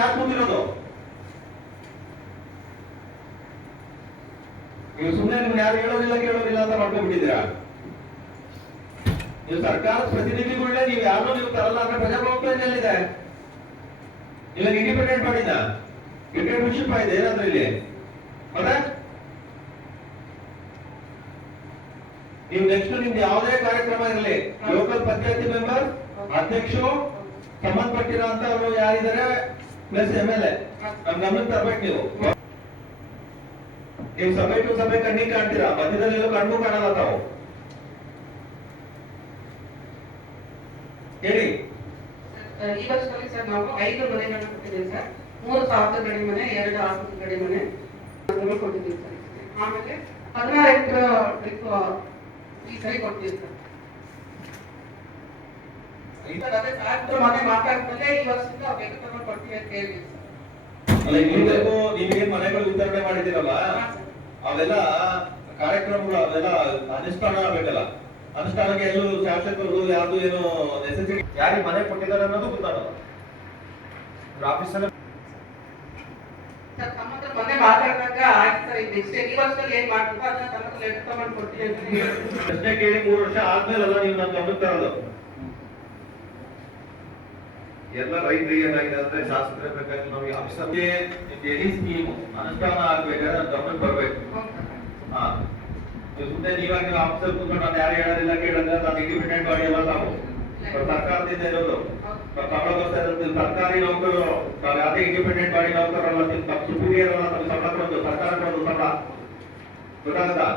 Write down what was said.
ಯಾಕೆ ಕೂತಿರೋದು? ನೀವು ಸುಮ್ಮನೆ ನಿಮ್ಗೆ ಯಾರು ಹೇಳೋದಿಲ್ಲ ಕೇಳೋದಿಲ್ಲ ಅಂತ ಮಾಡ್ಕೊಂಡ್ಬಿಟ್ಟಿದ್ದೀರಾ. ನೀವು ಸರ್ಕಾರದ ಪ್ರತಿನಿಧಿಗಳನ್ನೇ ನೀವು ಯಾರು ನೀವು ತರಲ್ಲ ಅಂದ್ರೆ ಪ್ರಜಾಪ್ರಭುತ್ವದಲ್ಲಿದೆ. ಇಲ್ಲ ಇಂಡಿಪೆಂಡೆಂಟ್ ಮಾಡಿದ ಡಿಕ್ಟೇಟರ್ಶಿಪ್ ಆಗಿದೆ ಏನಾದ್ರೂ ಇಲ್ಲಿ. ಮತ್ತೆ ನೀವು ನೆಕ್ಸ್ಟ್ ನಿಮ್ದು ಯಾವುದೇ ಕಾರ್ಯಕ್ರಮ ಇರಲಿ, ಲೋಕಲ್ ಪಂಚಾಯತಿ ಮೆಂಬರ್, ಅಧ್ಯಕ್ಷರು, ಸಂಬಂಧಪಟ್ಟಿರೋ ಅಂತವ್ರು ಯಾರಿದ್ದಾರೆ ಪ್ಲಸ್ MLA ನಮ್ ಗಮನಕ್ಕೆ ತರ್ಬೇಕು. ನೀವು ಸಭೆ ಟು ಸಭೆ ಕಣ್ಣಿಗೆ ಕಾಣ್ತೀರಾ, ಮಧ್ಯದಲ್ಲಿ ಎಲ್ಲೋ ಕಣ್ಣು ಕಾಣಲ್ಲ ತಾವು. ಹೇಳಿ. ಈ ವರ್ಷದಲ್ಲಿ ಸರ್ ನಾವು 5 ಮನೆಗಳನ್ನು ಕೊಟ್ಟಿದ್ದೀವಿ ಸರ್. 3 ಸಾವಿರ ಗಡಿ ಮನೆ, 2 ಆಫೀಸ್ ಗಡಿ ಮನೆ ಕೊಟ್ಟಿದ್ದೀವಿ ಸರ್. ಆಮೇಲೆ 16 ಎಕರೆ ಈ ಸರಿ ಕೊಟ್ಟಿದ್ದೀವಿ ಸರ್. ಅದೇ ಸಾಹೇಬ್ರು ಮನೆ ಮಾತಾಡ್ಮೇಲೆ ಈ ವರ್ಷದಿಂದ ಬೇಕು ತಗೊಂಡು ಕೊಡ್ತೀವಿ ಅಂತ ಹೇಳಿದ್ವಿ ಸರ್. ಅಲ್ಲ, ನಿಮಗೆ ಮನೆಗಳು ವಿತರಣೆ ಮಾಡಿದ್ದೀರಲ್ಲ, ಅವೆಲ್ಲ ಕಾರ್ಯಕ್ರಮಗಳು ಅವೆಲ್ಲ ಅನುಷ್ಠಾನ ಆಗ್ಬೇಕಲ್ಲ. ಅನುಷ್ಠಾನಕ್ಕೆ ಎಲ್ಲೂ ಶಾಸಕರು ಯಾವ್ದು ಏನು ನೆಸೆಸಿಟಿ ಯಾರಿಗೆ ಮನೆ ಕೊಟ್ಟಿದ್ದಾರೆ ಅನ್ನೋದು ಗೊತ್ತಾಗಲ್ಲ. ಆಫೀಸಲ್ಲಿ ಮನೆ ಮಾತಾಡಿದಾಗ ಆಯ್ತು ಸರ್, ನೆಕ್ಸ್ಟ್ ಈ ವರ್ಷದಲ್ಲಿ ಏನ್ ಮಾಡ್ತೀವಿ ಅದನ್ನ ತಮ್ಮ ಲೆಟರ್ ತಗೊಂಡು ಕೊಡ್ತೀವಿ ಅಂತ ಹೇಳಿ ಪ್ರಶ್ನೆ ಕೇಳಿ 3 ವರ್ಷ ಆದ್ಮೇಲಲ್ಲ ನೀವು ನಾನು ಗಮನಕ್ಕೆ ತರೋದು. ಎಲ್ಲ ರೈತರಿಗೆ ಏನಾಗಿದೆ ಅಂದ್ರೆ ಶಾಸಕರೇ ಬೇಕಾಗಿ ನಾವು ಆಫೀಸರ್ಗೆ ಎನಿ ಸ್ಕೀಮ್ ಅನುಷ್ಠಾನ ಆಗ್ಬೇಕಾದ್ರೆ ಗಮನಕ್ಕೆ ಬರ್ಬೇಕು. ಹಾ, ಸುಮ್ಮನೆ ನೀವಾಗ ನೀವು ಆಫೀಸರ್ ಕೂತ್ಕೊಂಡು ನಾನು ಯಾರು ಹೇಳೋದಿಲ್ಲ ಕೇಳಿದ್ರೆ ನಾನು ಇಂಡಿಪೆಂಡೆಂಟ್ ಬಾಡಿ ಎಲ್ಲ ನಾವು ಸರ್ಕಾರದಿಂದ ಇರೋದು ಸರ್ಕಾರಿ ನೌಕರರು, ನಾವು ಯಾವುದೇ ಇಂಡಿಪೆಂಡೆಂಟ್ ಬಾಡಿ ನೌಕರಲ್ಲ, ಸುಪೀರಿಯರ್ ಅಲ್ಲ, ನಮ್ಗೆ ಸಂಬಳ ಕೊಡೋದು ಸರ್ಕಾರ ಕೊಡೋದು ಸಂಬಳ. ಗೊತ್ತಾಗತ್ತಾ?